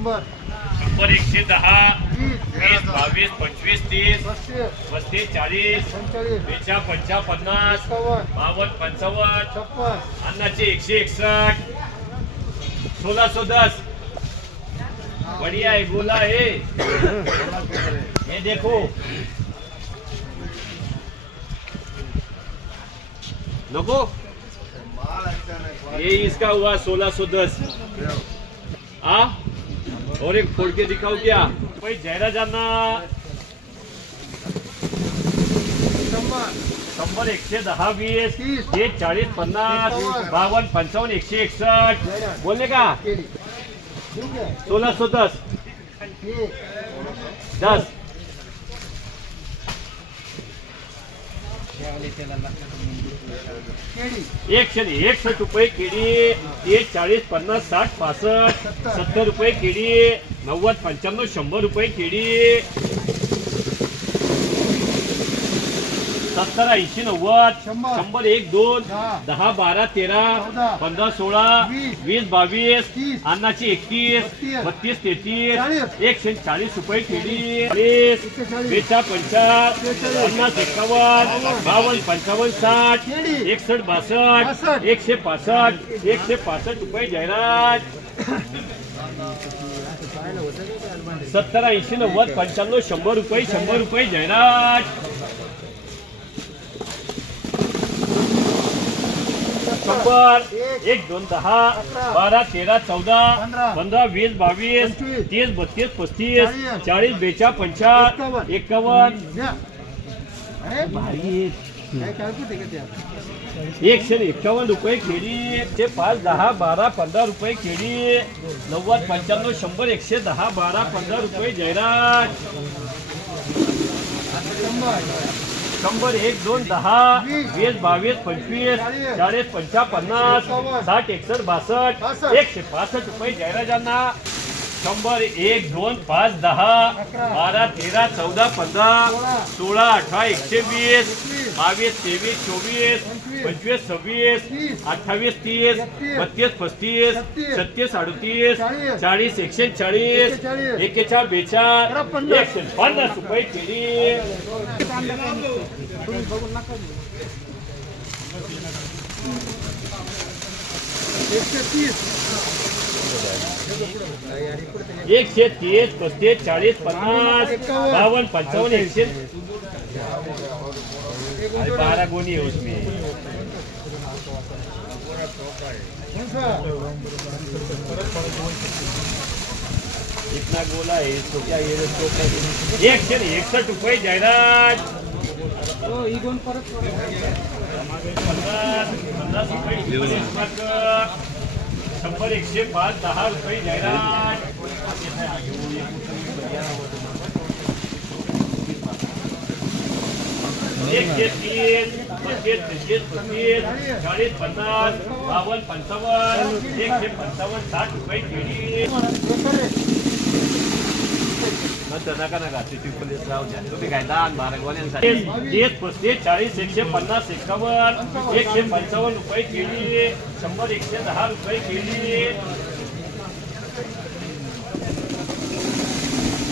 शंभर शंभर एकशे दहा वीस वीस बावीस पंचवीस तीस पस्तीस. चाळीस बेचा पंचा पन्नास बावन्न पंचावन्न छप्पन. अन्नाचे एकशे एकसष्ट सोळा सौ दस. बढ़िया है गोला है ये देखो. नको. ये इसका हुआ सोलह सौ दस. आ? और एक फोड़ के दिखाओ क्या? भाई जयरा जाना शंभर एकशे दहा वीस. हे चाळीस पन्नास. बावन्न पंचावन्न एकशे एकसष्ट. बोलले का? सोलह सौ दस. दस एकशे एकसष्ट रुपये केळी एक चाळीस पन्नास साठ पासष्ट सत्तर. सत्तर रुपये केळी नव्वद पंच्याण्णव शंभर रुपये केळी सत्तर ऐंशी नव्वद शंभर. शंभर एक दोन दहा. बारा तेरा. पंधरा सोळा वीस. वीस बावीस. अन्नाची एकतीस बत्तीस. तेहतीस. एकशे चाळीस रुपये चाळीस. बेचा पंचास बेचाळीस. पन्नास एकावन्न बावन्न पंचावन्न साठ. एकसष्ट बासष्ट बासष्ट. एकशे पासष्ट एकशे पासष्ट रुपये जाहिरात सत्तर ऐंशी नव्वद पंच्याण्णव शंभर रुपये शंभर रुपये जाहिरात शंभर एक दोन दहा बारा तेरा चौदा पंधरा. वीस बावीस. तीस बत्तीस पस्तीस चाळीस. चाळीस बेचा पंचा एकावन्न. एकावन्न द्या अरे भारी काय काय कुठे का त्या एकशे एकावन्न रुपये केळी ते पाच दहा बारा पंधरा रुपये केळी नव्वद पंच्याण्णव शंभर एकशे दहा बारा पंधरा रुपये जाहिरात शंभर एक दोन दहा वीस. वीस बावीस पंचवीस चाळीस. पंचा पन्नास. साठ एकसष्ट बासष्ट बासष्ट. एकशे पासष्ट रुपये जाहिराजांना शंभर एक दोन पाच दहा बारा तेरा चौदा पंधरा सोळा. अठरा एकशे वीस बावीस तेवीस चोवीस पंचवीस. सव्वीस अठ्ठावीस तीस बत्तीस पस्तीस छत्तीस. अडतीस चाळीस. एकशे चाळीस एकेचाळ बेचाळ पन्नास. एकशे पन्नास रुपये केली एकशे तीस एकशे तीस पस्तीस चाळीस पन्नास. बावन्न पंचावन्न एकशे बारा गोणी है उसमें इतना गोला है इसको क्या ये इसको क्या एकशे एकसष्ट रुपये जाहिरात पन्नास पन्नास रुपये. शंभर एकशे पाच दहा रुपये जाहिरात एकशे तीन पस्तीस तेहतीस पस्तीस चाळीस पन्नास बावन्न पंचावन्न एकशे पंचावन्न साठ रुपये केळी चाळीस एकशे पन्नास एकावन्न एकशे पंचावन्न रुपये केली. शंभर एकशे दहा रुपये केली.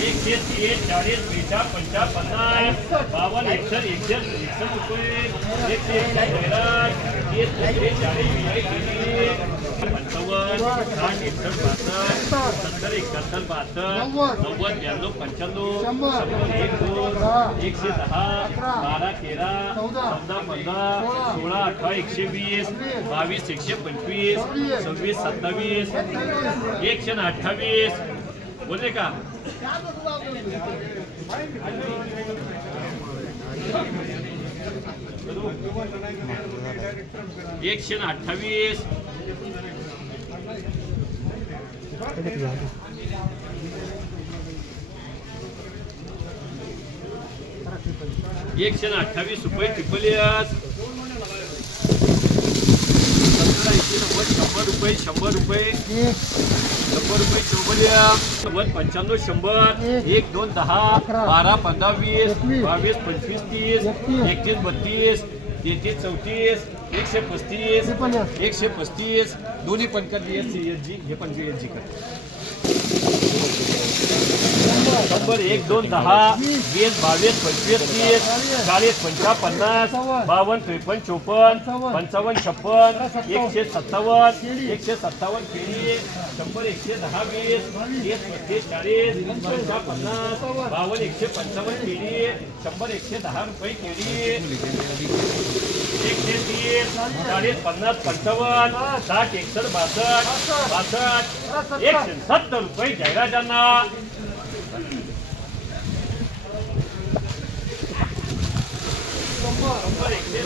एकशे तीस चाळीस बेचा पंचा पन्नास बावन्न एकशे एकशे एकशे रुपये एकशे एकशे तेरा तीस चाळीस पंचावन्न साठ एकसष्ट बासष्ट सत्तर एकाहत्तर बासष्ट नव्वद. ब्याण्णव पंच्याण्णव शंभर. एक दोन एकशे दहा बारा तेरा चौदा. पंधरा सोळा. अठरा एकशे वीस बावीस एकशे पंचवीस सव्वीस. सत्तावीस एकशे अठ्ठावीस बोलले का एकशे अठ्ठावीस. एकशे अठ्ठावीस रुपये ट्रिपल सत्तर ऐंशी नव्वद शंभर रुपये शंभर रुपये. शंभर रुपये चौबलिया पंच्याण्णव शंभर एक. दोन दहा. बारा पंधरा वीस. बावीस पंचवीस तीस एकतीस. बत्तीस तेहतीस चौतीस एकशे पस्तीस. एकशे पस्तीस दोन्ही पण कर एस जी हे पण एस जी कर शंभर एक दोन दहा वीस बावीस पंचवीस तीस चाळीस पंचा पन्नास बावन्न त्रेपन्न चोपन्न पंचावन्न छप्पन एकशे सत्तावन्न एकशे सत्तावन्न केळी शंभर एकशे दहा वीस तीस पस्तीस चाळीस पंचा पन्नास बावन्न एकशे पंचावन्न केळी शंभर एकशे दहा रुपये केळी एकशे तीस चाळीस पन्नास पंचावन्न साठ एकसष्ट बासष्ट बासष्ट एकशे सत्तर रुपये जाहिराजांना शंभर एकशे